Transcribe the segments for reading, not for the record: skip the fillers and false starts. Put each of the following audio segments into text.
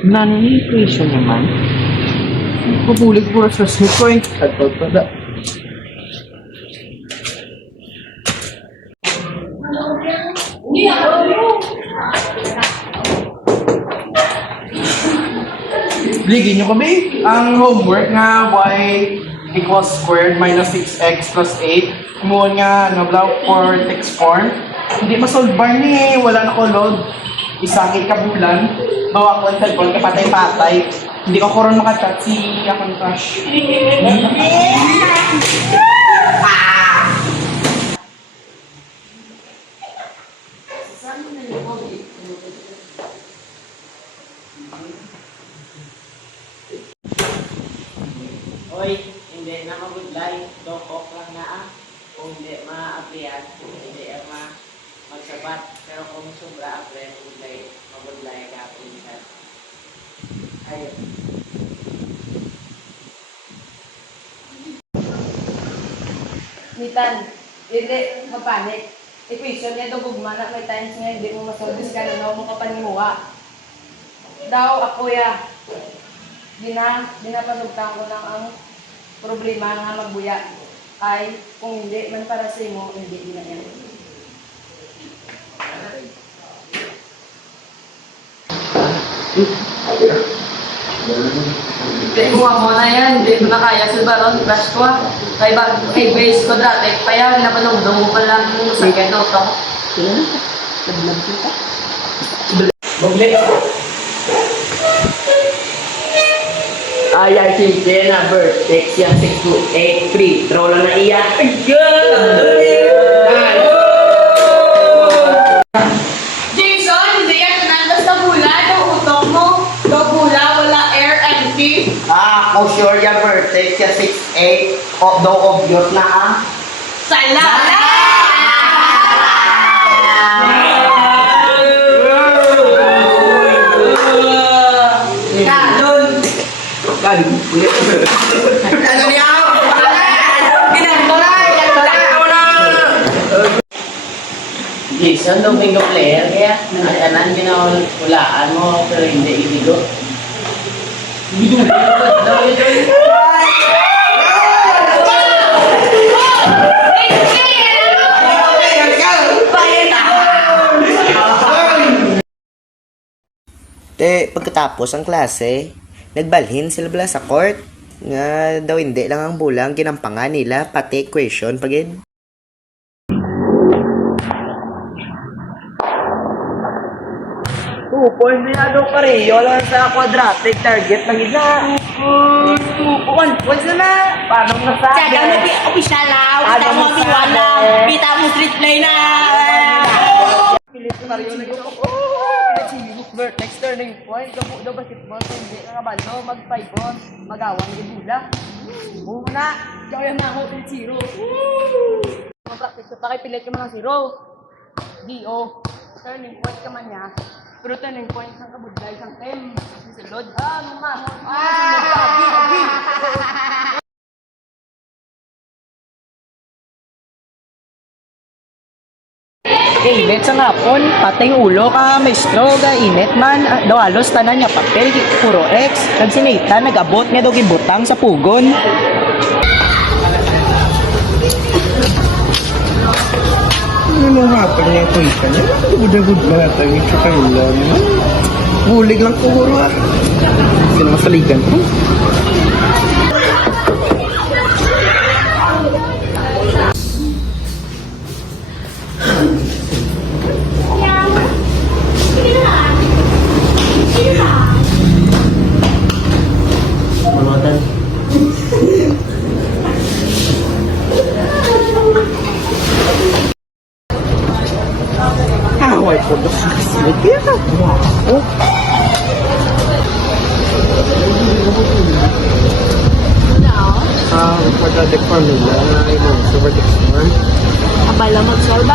Non-equation naman. Pupulig po sa point. Pada. Ligin nyo kami ang homework nga y equals squared minus 6x plus 8. Kumuha nga blau for text form. Hindi masolve bar ni wala na ko load. Isakit ka bulan. Bawa ko ang cellphone kapatay-patay. Hindi ko karoon makachat si akong crush. Hoy, hindi na mabudlay. Dokok lang na Kung hindi ma-apriyan, hindi magsabat. Pero kung sobra apriyan, mabudlay ka po minsan. Ayun. Mitan, hindi mapanik. Equation niya daw gugma na may times nga hindi mo masolvis ka na mo kapanimuha. Daw ako ya. Dinapasugtan ko lang ang problema nga magbuya ay kung hindi man para sa imo, hindi na yan. Kuha mo na yan, hindi mo na kaya sa baron, crush ko kay base quadratic, pa yan, napanugdong mo pa lang sa gano to. Bugli. Ay, simple na vertex yan, 6 to 8, 3. Draw lang na iya. Jason, hindi yan nandas na bula, daw utok mo, daw bula, wala air and tea. Kung sure yan, vertex yan, 6, 8. Daw obvious na Sala! Galing. Ano niya? Jason, daw bingo player kaya nanayanan ginawalaan mo pero hindi ibigo. Ibigo daw ito. Pagkatapos ang klase, nagbalhin sila bala sa court nga daw hindi lang ang bulang ginampangan nila pati equation pagin. Point na daw pareho lang sa quadratic target na gina. Once na. Paano nasabi? Tsaka mo official na, kita mo biwan na, kita mo street play na. Pilit ko Mario na yung vertex turning point. Daw basketball kung hindi ka kabalo mag-5-on. Mag-awang gibula. Muna. Kaya na ako 0. Mag-practice ko pa kay pilit ka mga 0. D.O. Turning point ka man niya. Pero turning point ng kabudlay ng tem. Sulod. Mamahon. Init sa ngapon, patay ulo ka, maestro, init man, daw halos tanan niya papel, puro X, nagsinita, nag-abot niya daw gibutang sa pugon. Ano nga pa niya ito isa niya? Good na natin yung kakailan. Bulig lang puro ha. Sino masaligan ko? White for the facility. Oh. Quadratic formula sa vertex form. Abala mag-solve.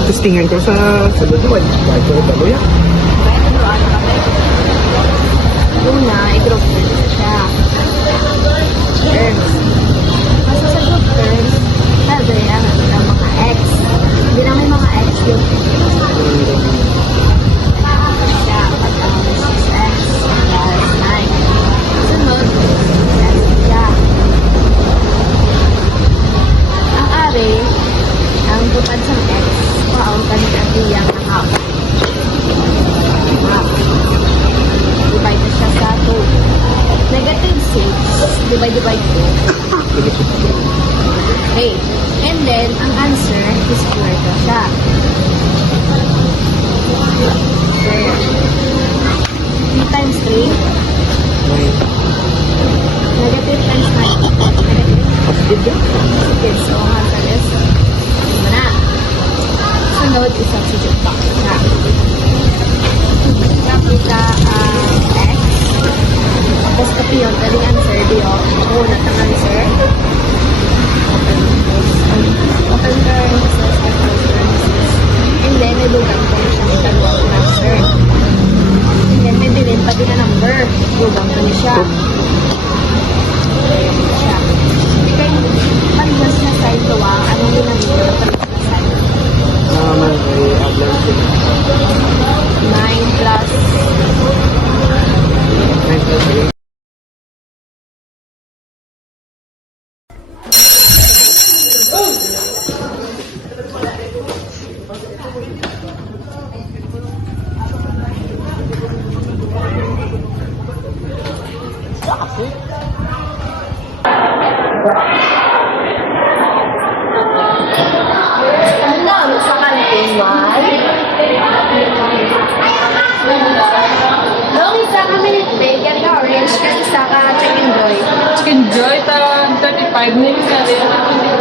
Tapos tingnan ko sa duduan. White for the yan. Una, i-group siya. Nasa sa group term, divide ko. Okay. And then, ang answer is square daw siya. Square. 3 times 3. Negative times 9. Negative. Positive. So, ang answer is, ano na. Sunod, i-substitute back na. Nakita ang x. Tapos ito yun, daling answer, diyo. Una ang answer. Open parenthesis, and close parenthesis. And then, may lugan ko na siya ng dalawang answer. And then, may bilin pa din na number. Lugan ko na siya. Lugan ko siya. Kaya, parehas na side to anong ginamit ko na parehas na side? 9 plus 9 plus 8. ano sa kantin, Mal? Nung isa ka minute bacon na orange ka, isa ka chicken joy. Chicken Joy, tarang 35 minutes na rin.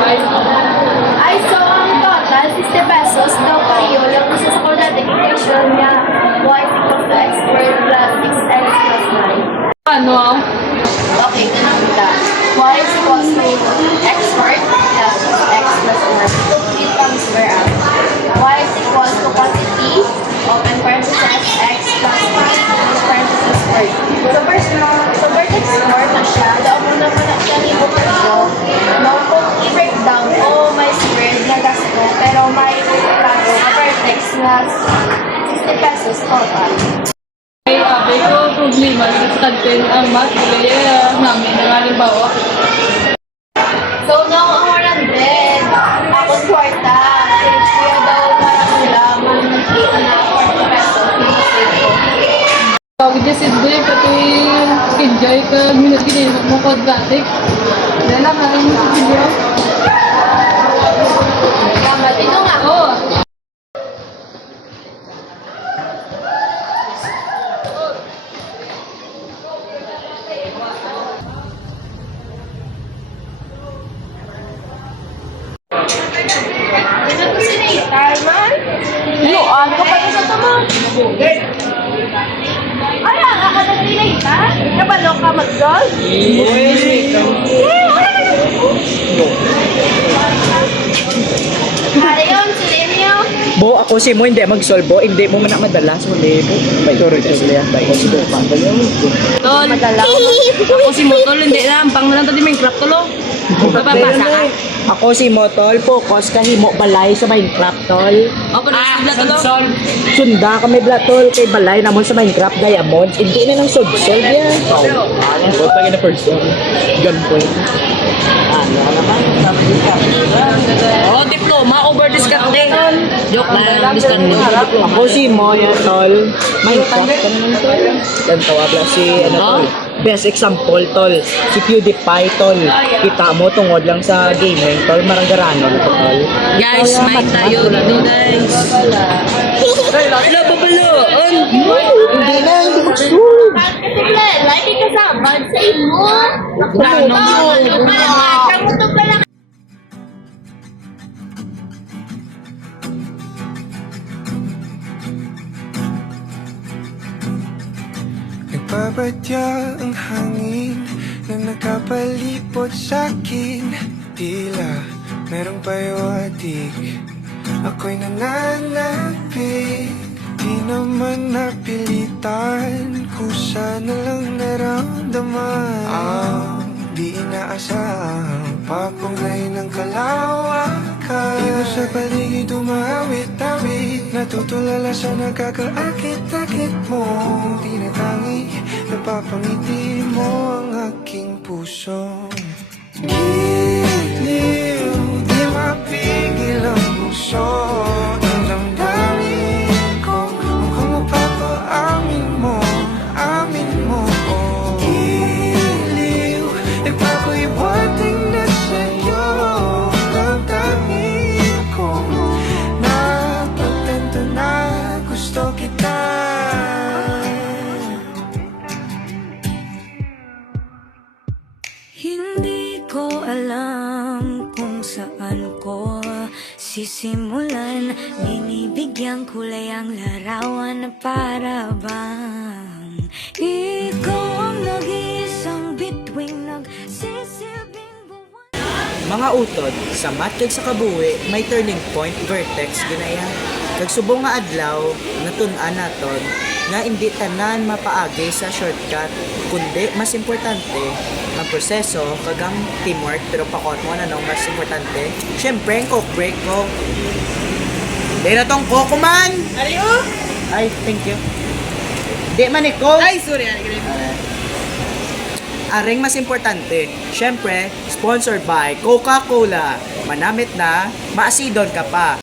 25. Ay, so ang total, 60 pesos daw kayo. Lang isa sa quadratic equation niya, y is equals to x squared plus 6x plus 9. Ano? Okay, ganun kita. Y is equals to x squared plus x plus 1. It comes square out. Y is equals to quantity, open parenthesis, x plus 1, close parenthesis squared. So vertex square na siya. Daw mo naman na siya ni Bukaso. No, kung i-break down, may squared na gasto, pero may bago na vertex na 60 pesos total. Ay, abay ko, problema sa kantin ang math player namin ng halimbawa. So, noong ang 100, akong kwarta, kaya daw parang lang, kita na 40 pesos, pinasave ko. Pag just do yung pati Chicken Joy ka, minute ginilip mo quadratic. Dahil lang, maraming Chicken Joy. Tama, dito nga. Oo. Dito ko si Nathan, man. Luan ko pa sa tama. Ay, ang akadad ni Nathan. Kabalo ka mag-golf? Ariyon, si Lenyo. Bo, ako si mo, hindi mag-solve. Hindi mo man madalas. Hindi po. May sorry, yan. Tol, ako si Motol, hindi na. Pang nalang tadi Minecraft, tolo. Papapasa ka. Ako si Motol, focus ka himo balay sa Minecraft, tol. Ako na sila, tolo. Sunda kami blatol kay balay namon sa Minecraft Diamonds. Hindi na nang solve yan. Ito tayo na person. Gunpoint. Oh, diploma over discarding. Joke lang, discarding. Ako si Moya, tol. Minecraft ka naman, tol. Yan tawag si, ano, tol. Best example, tol. Si PewDiePie, tol. Kita mo, tungod lang sa gaming, tol. Maranggarano na to, tol. Guys, may tayo dito, guys. Hello, babaloon. Hindi na, hindi ko sure. Kasi like ka sa bag sa imo. Plano Oo, mo. ano pa lang. Kamo to pala. Nagbabadya ang hangin na nakapalipot sa'kin. Tila merong payawatig, ako'y nananapig. Di naman napilitan, kusa na lang naramdaman. Ang di inaasahang papunglay ng kalawakan. Iba sa paligid umawit-awit, natutulala sa nakakaakit-akit mo. Tinatangi, napapangiti mo ang aking puso. Giliw, di mapigil ang puso. Ang damdamin ko, mukhang mapapaamin mo, amin mo. Giliw, ko alam kung saan ko sisimulan. Binibigyan kulay ang larawan na para bang ikaw ang nag-iisang bituing nagsisilbing buwan. Mga utod, sa matkag sa kabuhi, may turning point, vertex, ginaya. Kag subong nga adlaw, natun-an naton, nga hindi tanan mapaagi sa shortcut, kundi mas importante, ang proseso, kagang teamwork, pero pakot mo na nung mas importante. Siyempre, ang coke break ko. Di na tong coke man! Ariyo? Ay, thank you. Di man ni coke. Ay, sorry. Aring mas importante, syempre, sponsored by Coca-Cola. Manamit na, maasidon ka pa.